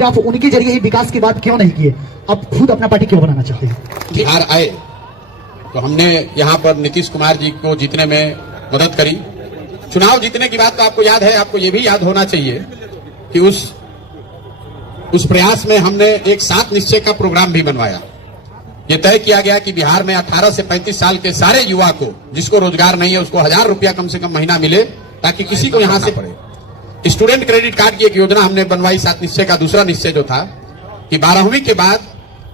फिर आप उनके जरिए ही विकास की बात क्यों नहीं किए? आप खुद अपना पार्टी क्यों बनाना चाहते हैं? बिहार आए तो हमने यहाँ पर नीतीश कुमार जी को जीतने में मदद करी। चुनाव जीतने की बात तो आपको याद है, आपको ये भी याद होना चाहिए कि उस प्रयास में हमने एक 7 निश्चय का प्रोग्राम भी बनवाया। ये तय किया गया कि बिहार में 18 से 35 साल के सारे युवा को, जिसको रोजगार नहीं है, उसको 1000 रुपया कम से कम महीना मिले, ताकि किसी को यहां से पड़े। स्टूडेंट क्रेडिट कार्ड की एक योजना हमने बनवाई। 7 निश्चय का दूसरा निश्चय जो था कि 12वीं के बाद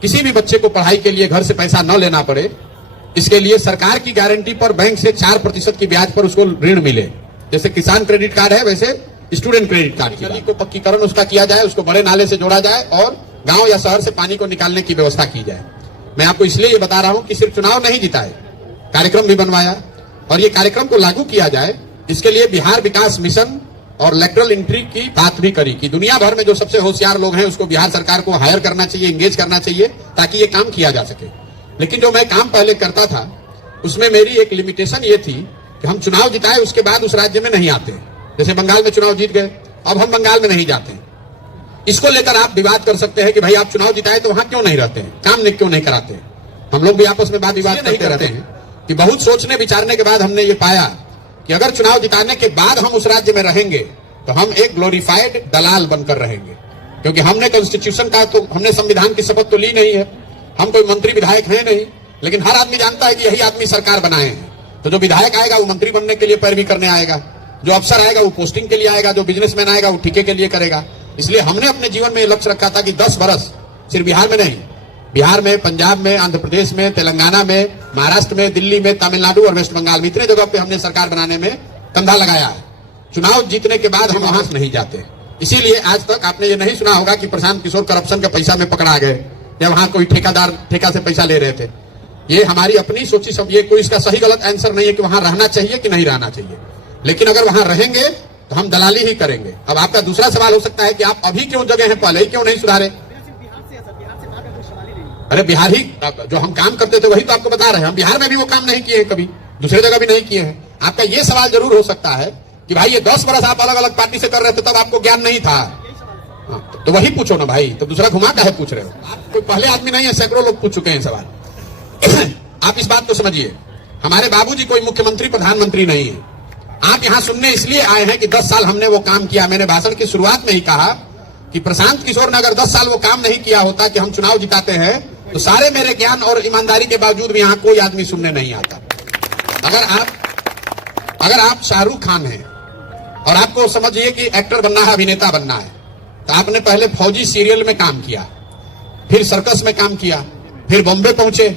किसी भी बच्चे को पढ़ाई के लिए घर से पैसा न लेना पड़े, इसके लिए सरकार की गारंटी पर बैंक से 4% की ब्याज पर उसको ऋण मिले। जैसे किसान क्रेडिट कार्ड है, वैसे स्टूडेंट क्रेडिट कार्ड की को पक्कीकरण उसका किया जाए, उसको बड़े नाले से जोड़ा जाए और गांव या शहर से पानी को निकालने की व्यवस्था की जाए। मैं आपको इसलिए ये बता रहा हूं कि सिर्फ चुनाव नहीं जीता है, कार्यक्रम भी बनवाया और ये कार्यक्रम को लागू किया जाए। इसके लिए बिहार विकास मिशन और लेटरल एंट्री की बात भी करी कि दुनिया भर में जो सबसे होशियार लोग हैं उसको बिहार सरकार को हायर करना चाहिए, एंगेज करना चाहिए, ताकि ये काम किया जा सके। लेकिन जो मैं काम पहले करता था उसमें मेरी एक लिमिटेशन ये थी कि हम चुनाव जिताए उसके बाद उस राज्य में नहीं आते। जैसे बंगाल में चुनाव जीत गए, अब हम बंगाल में नहीं जाते। इसको लेकर आप विवाद कर सकते हैं कि भाई आप चुनाव जिताए तो वहां क्यों नहीं रहते हैं, काम क्यों नहीं कराते हैं। हम लोग भी आपस में बात विवाद करते रहते हैं कि बहुत सोचने विचारने के बाद हमने ये पाया कि अगर चुनाव जिताने के बाद हम उस राज्य में रहेंगे तो हम एक ग्लोरीफाइड दलाल बनकर रहेंगे, क्योंकि हमने कॉन्स्टिट्यूशन का तो, हमने संविधान की शपथ तो ली नहीं है, हम कोई मंत्री विधायक है नहीं, लेकिन हर आदमी जानता है कि यही आदमी सरकार बनाए हैं। तो जो विधायक आएगा वो मंत्री बनने के लिए पैरवी करने आएगा, जो अफसर आएगा वो पोस्टिंग के लिए आएगा, जो बिजनेसमैन आएगा वो ठेके के लिए करेगा। इसलिए हमने अपने जीवन में लक्ष्य रखा था कि 10 वर्ष सिर्फ बिहार में नहीं, बिहार में, पंजाब में, आंध्र प्रदेश में, तेलंगाना में, महाराष्ट्र में, दिल्ली में, तमिलनाडु और वेस्ट बंगाल में, इतने जगह पे हमने सरकार बनाने में कंधा लगाया है। चुनाव जीतने के बाद हम वहां से नहीं जाते। इसीलिए आज तक आपने ये नहीं सुना होगा कि प्रशांत किशोर करप्शन के पैसा में पकड़ा गए या वहां कोई ठेकेदार ठेका से पैसा ले रहे थे। ये हमारी अपनी सोची सब, ये कोई इसका सही गलत आंसर नहीं है कि वहां रहना चाहिए कि नहीं रहना चाहिए, लेकिन अगर वहां रहेंगे तो हम दलाली ही करेंगे। अब आपका दूसरा सवाल हो सकता है कि आप अभी क्यों जगह हैं, पहले ही क्यों नहीं सुधारे? अरे बिहार ही जो हम काम करते थे वही तो आपको बता रहे हैं। हम बिहार में भी वो काम नहीं किए हैं, कभी दूसरे जगह भी नहीं किए हैं। आपका ये सवाल जरूर हो सकता है कि भाई ये 10 वर्ष आप अलग अलग पार्टी से कर रहे थे, तब आपको ज्ञान नहीं था। तो वही पूछो ना भाई, तो दूसरा घुमा काहे पूछ रहे हो? आप कोई पहले आदमी नहीं है, सैकड़ों लोग पूछ चुके हैं सवाल। आप इस बात को समझिए, हमारे बाबूजी कोई मुख्यमंत्री प्रधानमंत्री नहीं है। आप यहां सुनने इसलिए आए हैं कि 10 साल हमने वो काम किया। मैंने भाषण की शुरुआत में ही कहा कि प्रशांत किशोर ने अगर 10 साल वो काम नहीं किया होता कि हम चुनाव जिताते हैं, तो सारे मेरे ज्ञान और ईमानदारी के बावजूद भी यहां कोई आदमी सुनने नहीं आता। अगर आप शाहरुख खान हैं और आपको समझिए कि एक्टर बनना है, अभिनेता बनना है, तो आपने पहले फौजी सीरियल में काम किया, फिर सर्कस में काम किया, फिर बॉम्बे पहुंचे,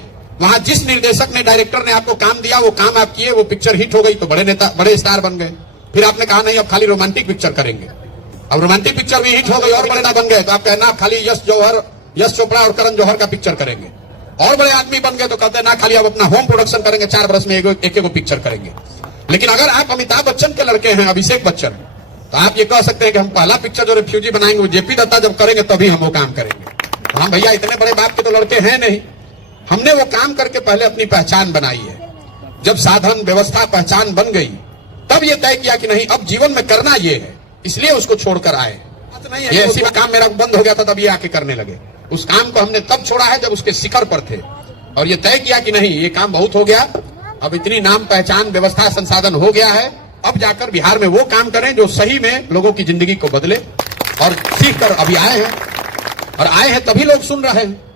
वहां जिस निर्देशक ने, डायरेक्टर ने आपको काम दिया वो काम आप किए, वो पिक्चर हिट हो गई तो बड़े स्टार बन गए। फिर आपने कहा नहीं अब खाली रोमांटिक पिक्चर करेंगे, अब रोमांटिक पिक्चर भी हिट हो गई और बड़े ना बन गए तो आप कहना आप खाली यश चोपड़ा और करण जौहर का पिक्चर करेंगे। और बड़े आदमी बन गए तो कहते हैं ना खाली अब अपना होम प्रोडक्शन करेंगे, 4 वर्ष में एक पिक्चर करेंगे। लेकिन अगर आप अमिताभ बच्चन के लड़के हैं, अभिषेक बच्चन, तो आप ये कह सकते हैं कि हम पहला पिक्चर जो रिफ्यूजी बनाएंगे वो जेपी दत्ता जब करेंगे तभी हम वो काम करेंगे। तो हम भैया इतने बड़े बाप के तो लड़के हैं नहीं, हमने वो काम करके पहले अपनी पहचान बनाई है। जब साधन व्यवस्था पहचान बन गई तब ये तय किया कि नहीं अब जीवन में करना ये है, इसलिए उसको छोड़कर आए। ये ऐसी काम मेरा बंद हो गया था तब ये आके करने लगे। उस काम को हमने तब छोड़ा है जब उसके शिखर पर थे और ये तय किया कि नहीं ये काम बहुत हो गया, अब इतनी नाम पहचान व्यवस्था संसाधन हो गया है, अब जाकर बिहार में वो काम करें जो सही में लोगों की जिंदगी को बदले। और सीख कर अभी आए हैं और आए हैं तभी लोग सुन रहे हैं।